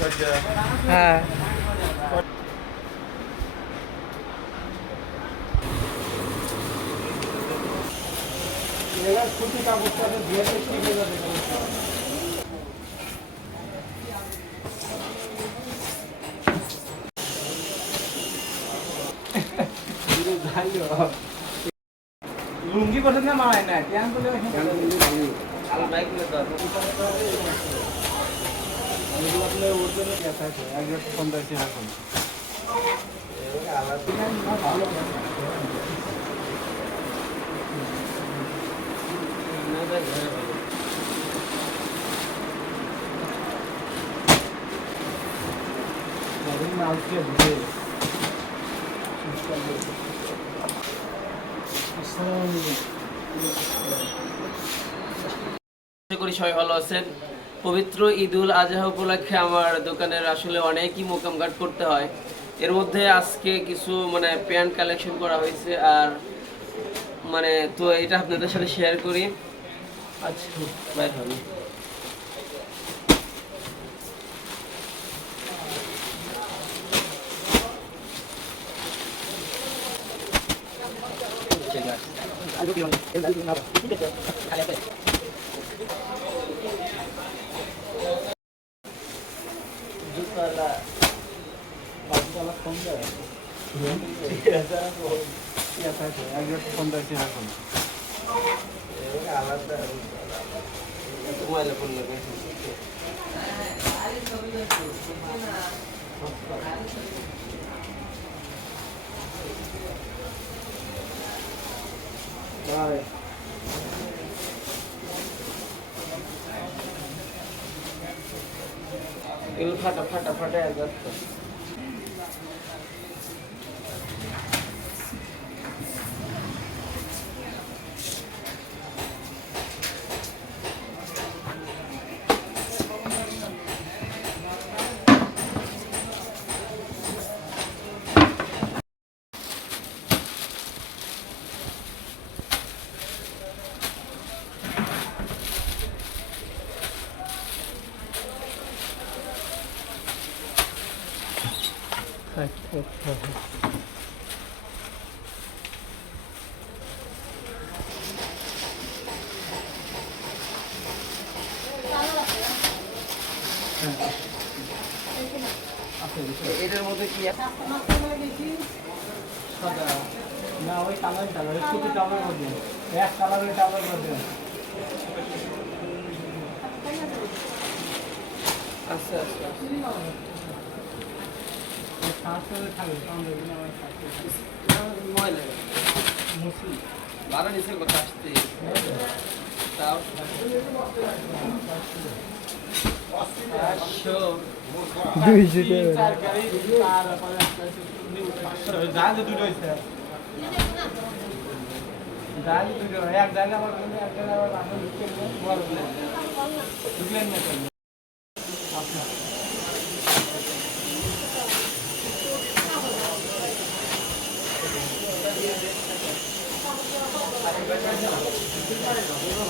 হ্যাঁ লুঙ্গি পছন্দ মারায় না টিয়ান বলে আল বাইক লে তো এগুলো আপনি ওর জন্য কি আছে আগে 15 টাকা এখন এগুলো আলাদা ভালো না ভাই ঘরে মাল কে দিবে আশা করি সবাই ভালো আছেন। পবিত্র ঈদুল আজহা উপলক্ষে আমার দোকানের আসলে অনেকই মোকাম কাট করতে হয়। এর মধ্যে আজকে কিছু প্যান্ট কালেকশন করা হয়েছে আর তো এটা আপনাদের সাথে শেয়ার করি। আচ্ছা বাইর হবে এগুলো ফাটা ফাটা ফাটা যাচ্ছে। এটার মধ্যে কি সাদা না ওই কালার শুধু কালার মধ্যে এক কালারের কালার মধ্যে আচ্ছা আচ্ছা বারো নিচের কথা আসতে তাও এক জায়গা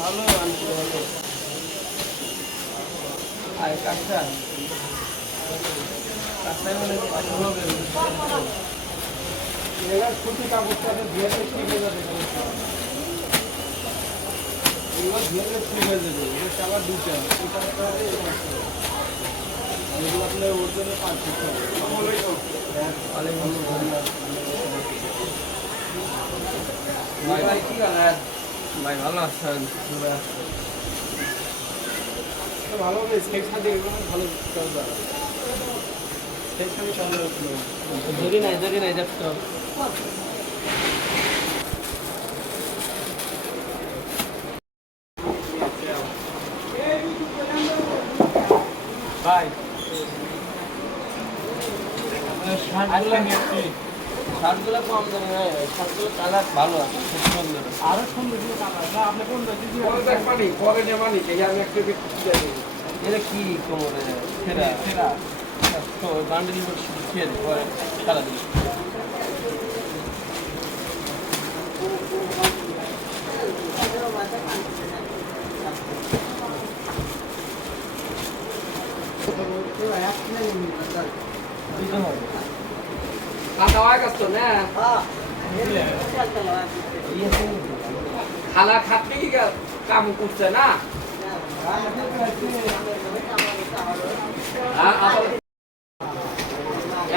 ভালো আর কাঁচা কাঁচাই ছুটি কাগজটা ধুয়ে ঠিক হয়ে যাবে এবার ধুয়ে ঠিক হয়ে যাবে এটা আবার দুটা এগুলো আপনার ওর জন্য 5 ভাই কি গান ভাই ভালো আছেন ভালো হবে স্কেচ সাথে ভালো চলবে স্কেচ সাথে চলবে ধরি নাই যাচ্ছ ভাই শার্টগুলো কম দামি নয় শার্টগুলো কালার ভালো আছে খুব সুন্দর আরো সুন্দর কালার আপনি কোন পরে নেওয়ানি আমি একটা এটা কি কোমরে সেরা সেরা তো বান্ডেল খেয়ে পরে সারা দিন খালা খাটনি কি কাম করছে না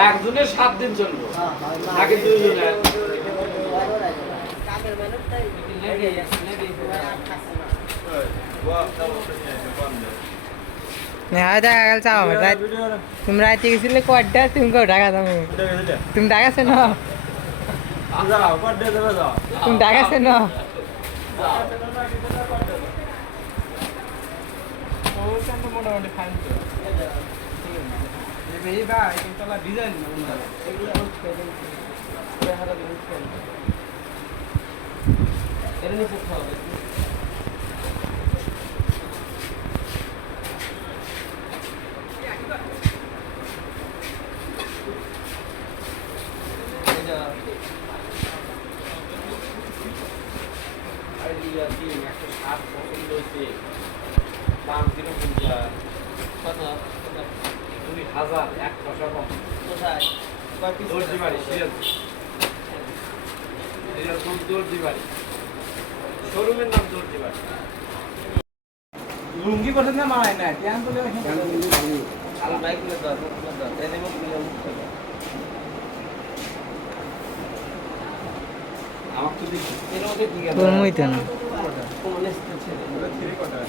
একজনের 7 দিন চলবো নাকি দুইজনের দেখা গেল চাও তুমি রাতে গেছিলে কয়টা তুমি কেউ ঢাকা তুমি তুমি ঢাকাছে না তুমি ঢাকাছে না মোটামুটি ফাইন ডিজাইন এটা নিয়ে করতে হবে দাম কিরকম কত 2000 এক পয়সা কম কোথায় দর্জি বাড়ি সিরাজগঞ্জ দর্জি বাড়ি শোরুমের নাম দর্জি বাড়ি লুঙ্গি পছন্দ মারায় না ধ্যান বলে আলো বাইক নিয়ে দাও এনে মুখ মিলে আমার তো দেখি এর মধ্যে কি আছে কোন হইতো না কোন নেস্তে ছেড়ে ওটা ছেড়ে কটা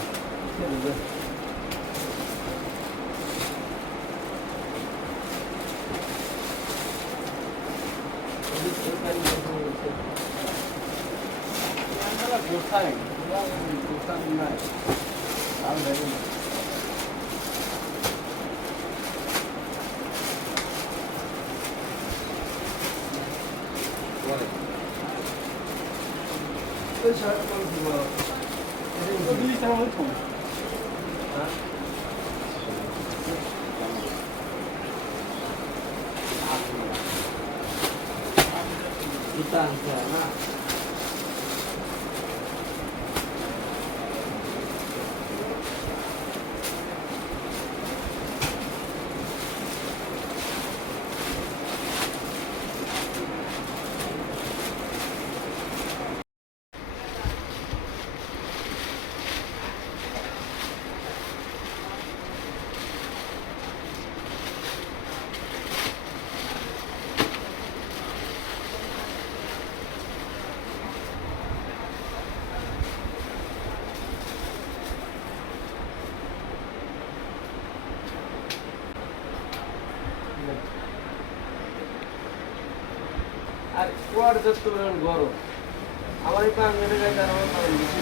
আর কুয়ার যত গরম আমার এই পাঁচ মিনিটের গাড়ি আমার বেশি